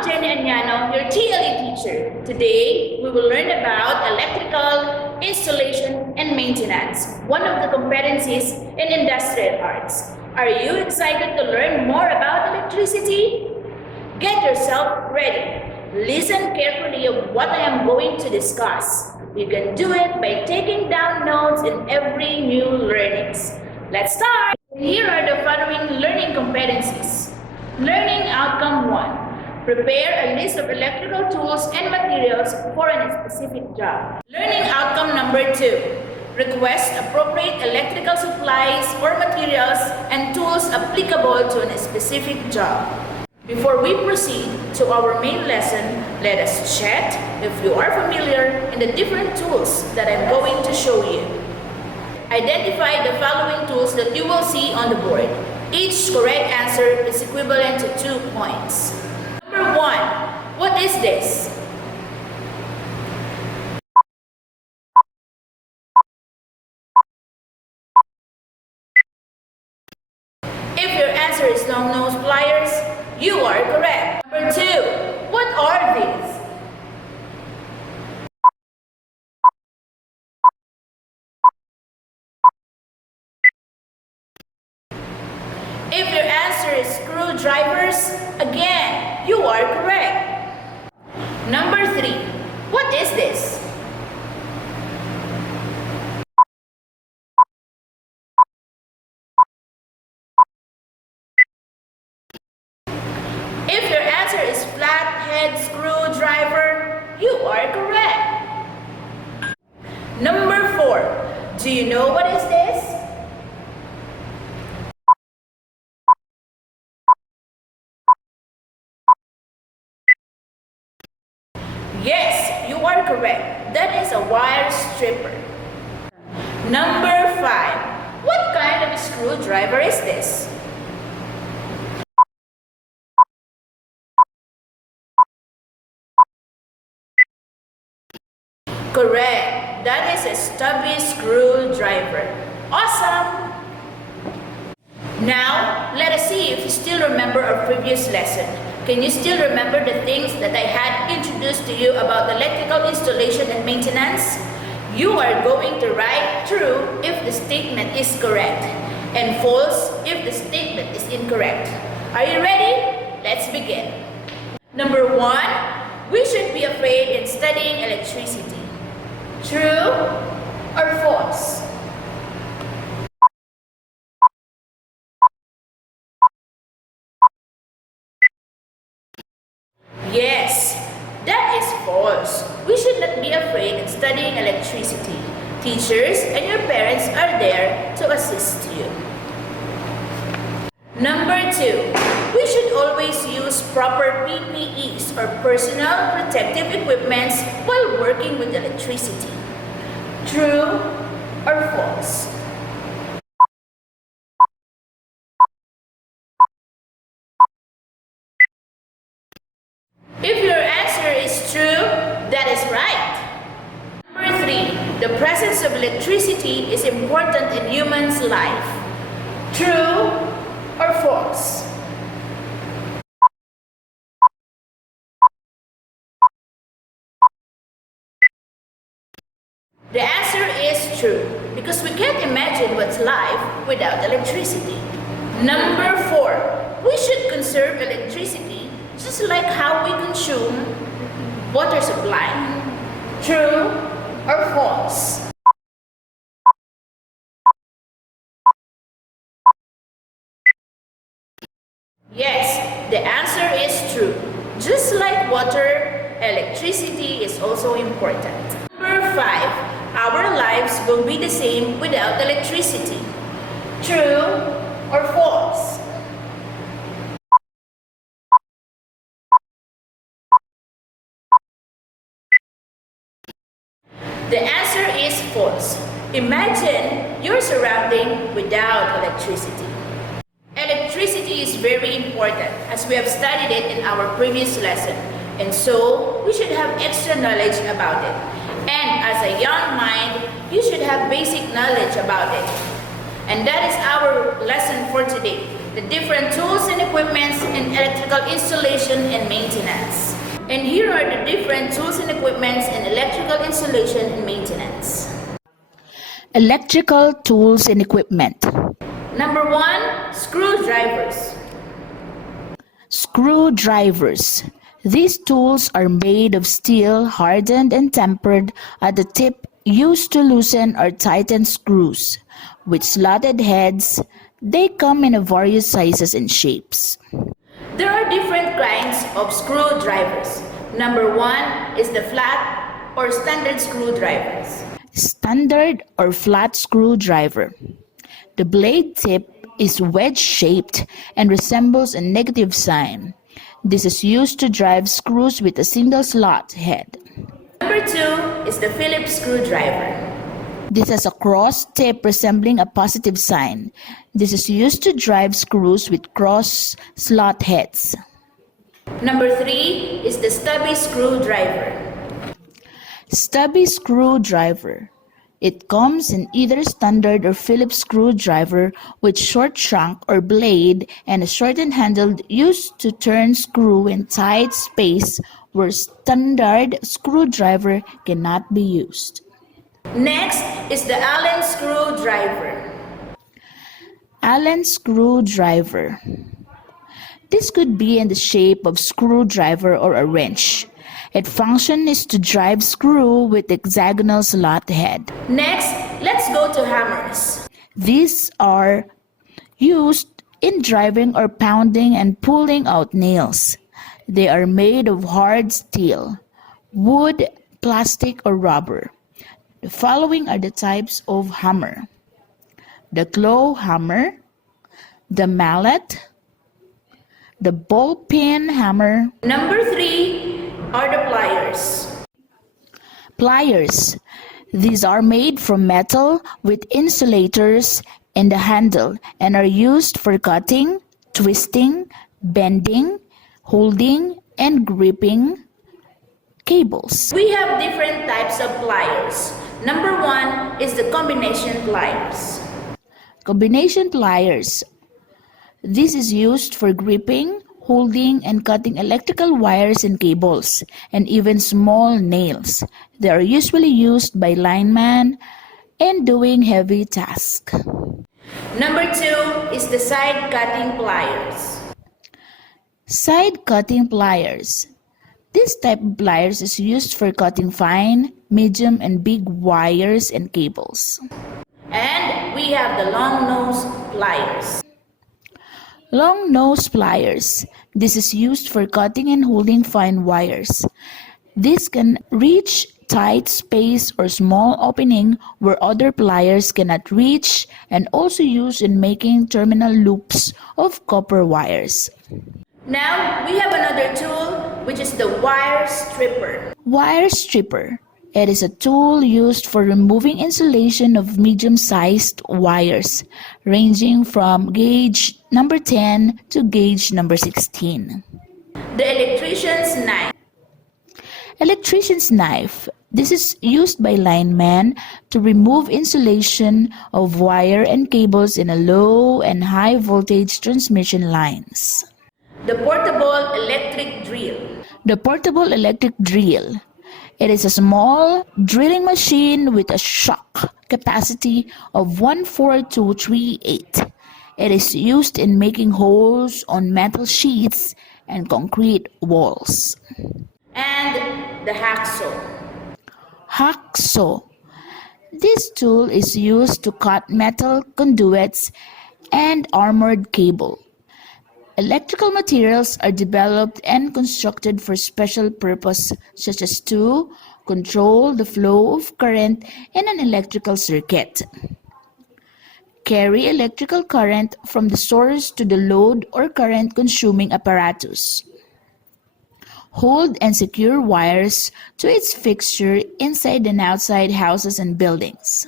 I'm Jenny Añano, your TLE teacher. Today, we will learn about electrical installation and maintenance, one of the competencies in industrial arts. Are you excited to learn more about electricity? Get yourself ready. Listen carefully of what I am going to discuss. You can do it by taking down notes in every new learnings. Let's start! Here are the following learning competencies. Learning Outcome 1. Prepare a list of electrical tools and materials for a specific job. Learning Outcome number 2. Request appropriate electrical supplies or materials and tools applicable to a specific job. Before we proceed to our main lesson, let us check if you are familiar in the different tools that I'm going to show you. Identify the following tools that you will see on the board. Each correct answer is equivalent to 2 points. Number 1. What is this? If your answer is long nose pliers, you are correct. Number 2. What are these? If your answer is screwdrivers, again, you are correct. Number 3. What is this? If your answer is flathead screwdriver, you are correct. Number 4. Do you know what is this? Yes, you are correct. That is a wire stripper. Number 5. What kind of screwdriver is this? Correct. That is a stubby screwdriver. Awesome! Now, let us see if you still remember our previous lesson. Can you still remember the things that I had introduced to you about electrical installation and maintenance? You are going to write true if the statement is correct and false if the statement is incorrect. Are you ready? Let's begin. Number 1, we should be afraid in studying electricity. True or false? Yes, that is false. We should not be afraid in studying electricity. Teachers and your parents are there to assist you. Number 2, we should always use proper PPEs or personal protective equipment while working with electricity. True or false? If your answer is true, that is right. Number 3, the presence of electricity is important in humans' life. True or false? The answer is true, because we can't imagine what's life without electricity. Number 4, we should conserve electricity just like how we consume water supply. True or false? Yes, the answer is true. Just like water, electricity is also important. Number 5, our lives will be the same without electricity. True or false? The answer is false. Imagine your surrounding without electricity. Electricity is very important as we have studied it in our previous lesson, and so we should have extra knowledge about it. And as a young mind, you should have basic knowledge about it. And that is our lesson for today, the different tools and equipments in electrical installation and maintenance. maintenance. And here are the different tools and equipments in electrical installation and maintenance. Electrical tools and equipment. Number 1, screwdrivers. Screwdrivers. These tools are made of steel, hardened and tempered at the tip, used to loosen or tighten screws. With slotted heads, they come in various sizes and shapes. There are different kinds of screwdrivers. Number 1 is the flat or standard screwdrivers. Standard or flat screwdriver. The blade tip is wedge-shaped and resembles a negative sign. This is used to drive screws with a single slot head. Number 2 is the Phillips screwdriver. This has a cross tip resembling a positive sign. This is used to drive screws with cross slot heads. Number 3 is the stubby screwdriver. Stubby screwdriver. It comes in either standard or Phillips screwdriver with short shank or blade and a shortened handle used to turn screw in tight space where standard screwdriver cannot be used. Next is the Allen screwdriver. Allen screwdriver. This could be in the shape of screwdriver or a wrench. Its function is to drive screw with hexagonal slot head. Next, let's go to hammers. These are used in driving or pounding and pulling out nails. They are made of hard steel, wood, plastic, or rubber. The following are the types of hammer: the claw hammer, the mallet, the ball peen hammer. Number 3 are the pliers. Pliers. These are made from metal with insulators in the handle and are used for cutting, twisting, bending, holding, and gripping cables. We have different types of pliers. Number 1 is the combination pliers. Combination pliers. This is used for gripping, holding, and cutting electrical wires and cables, and even small nails. They are usually used by linemen in doing heavy tasks. Number 2 is the side cutting pliers. Side cutting pliers. This type of pliers is used for cutting fine, medium, and big wires and cables. And we have the long nose pliers. Long nose pliers. This is used for cutting and holding fine wires. This can reach tight space or small opening where other pliers cannot reach, and also used in making terminal loops of copper wires. Now we have another tool, which is the wire stripper. Wire stripper. It is a tool used for removing insulation of medium-sized wires, ranging from gauge number 10 to gauge number 16. The electrician's knife. Electrician's knife. This is used by linemen to remove insulation of wire and cables in a low and high voltage transmission lines. The portable electric drill. The portable electric drill. It is a small drilling machine with a shock capacity of 14238. It is used in making holes on metal sheets and concrete walls. And the hacksaw. Hacksaw. This tool is used to cut metal conduits and armored cable. Electrical materials are developed and constructed for special purpose, such as to control the flow of current in an electrical circuit, carry electrical current from the source to the load or current-consuming apparatus, hold and secure wires to its fixture inside and outside houses and buildings,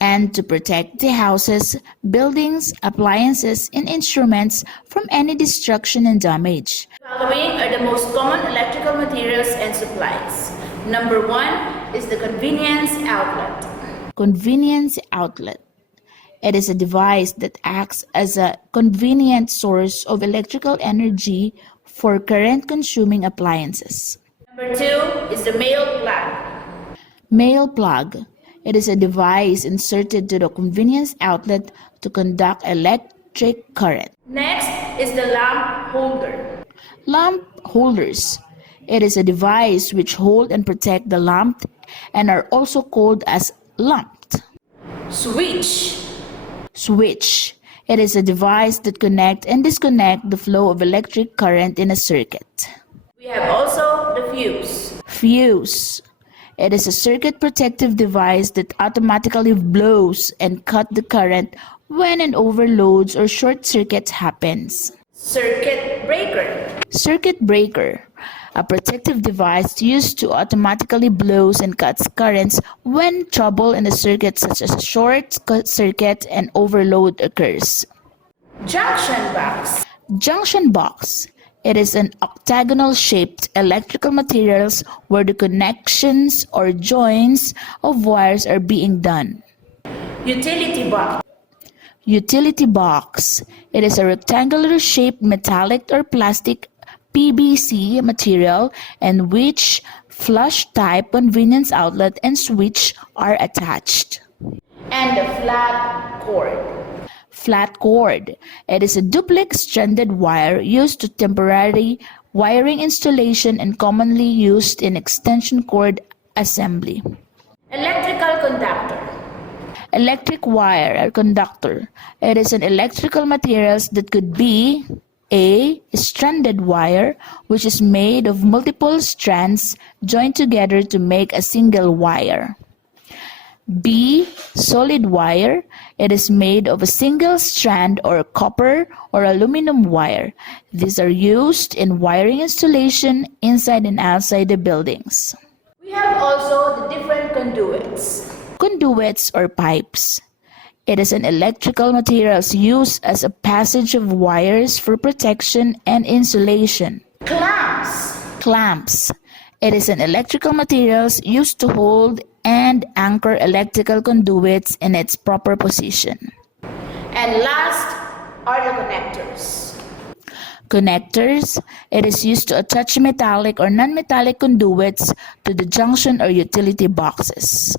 and to protect the houses, buildings, appliances, and instruments from any destruction and damage. Following are the most common electrical materials and supplies. Number 1 is the convenience outlet. Convenience outlet. It is a device that acts as a convenient source of electrical energy for current-consuming appliances. Number 2 is the male plug. Male plug. It is a device inserted to the convenience outlet to conduct electric current. Next is the lamp holder. Lamp holders. It is a device which hold and protect the lamp and are also called as lamped. Switch. Switch. It is a device that connect and disconnect the flow of electric current in a circuit. We have also the fuse. Fuse. It is a circuit protective device that automatically blows and cut the current when an overload or short circuit happens. Circuit breaker. Circuit breaker. A protective device used to automatically blows and cuts currents when trouble in the circuit such as a short circuit and overload occurs. Junction box. Junction box. It is an octagonal shaped electrical materials where the connections or joins of wires are being done. Utility box. Utility box. It is a rectangular shaped metallic or plastic PVC material in which flush type convenience outlet and switch are attached. And the flat cord. Flat cord. It is a duplex stranded wire used to temporary wiring installation and commonly used in extension cord assembly. Electrical conductor. Electric wire or conductor. It is an electrical materials that could be A. Stranded wire, which is made of multiple strands joined together to make a single wire. B. Solid wire. It is made of a single strand or copper or aluminum wire. These are used in wiring installation inside and outside the buildings. We have also the different conduits. Conduits or pipes. It is an electrical materials used as a passage of wires for protection and insulation. Clamps. Clamps. It is an electrical materials used to hold and anchor electrical conduits in its proper position. And last are the connectors. Connectors. It is used to attach metallic or non-metallic conduits to the junction or utility boxes.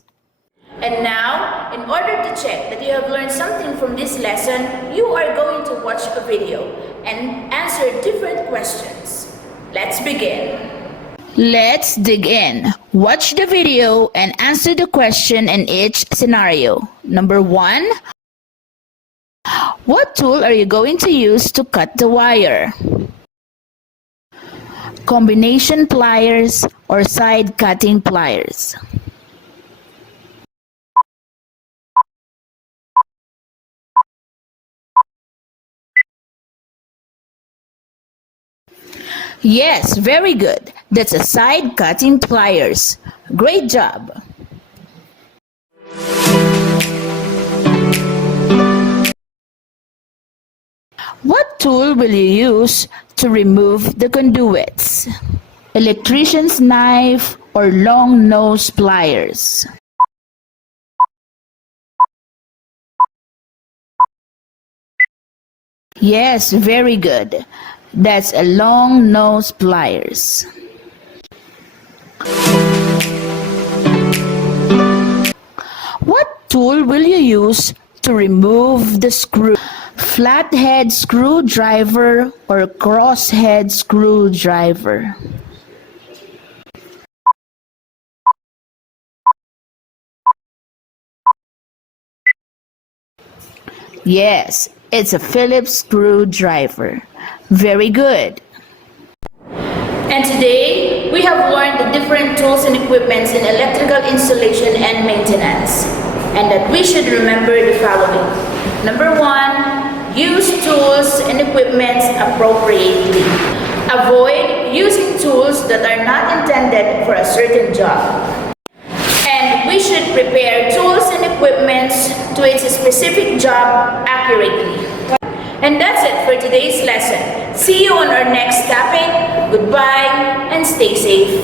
And now, in order to check that you have learned something from this lesson, you are going to watch a video and answer different questions. Let's begin. Let's dig in. Watch the video and answer the question in each scenario. Number 1. What tool are you going to use to cut the wire? Combination pliers or side cutting pliers? Yes, very good. That's a side cutting pliers. Great job. What tool will you use to remove the conduits? Electrician's knife or long nose pliers? Yes, very good. That's a long nose pliers. What tool will you use to remove the screw? Flathead screwdriver or crosshead screwdriver? Yes, it's a Phillips screwdriver. Very good. And today, we have learned the different tools and equipments in electrical installation and maintenance, and that we should remember the following. Number 1, use tools and equipments appropriately. Avoid using tools that are not intended for a certain job. And we should prepare tools and equipments to its specific job accurately. And that's it for today's lesson. See you on our next topic. Goodbye and stay safe.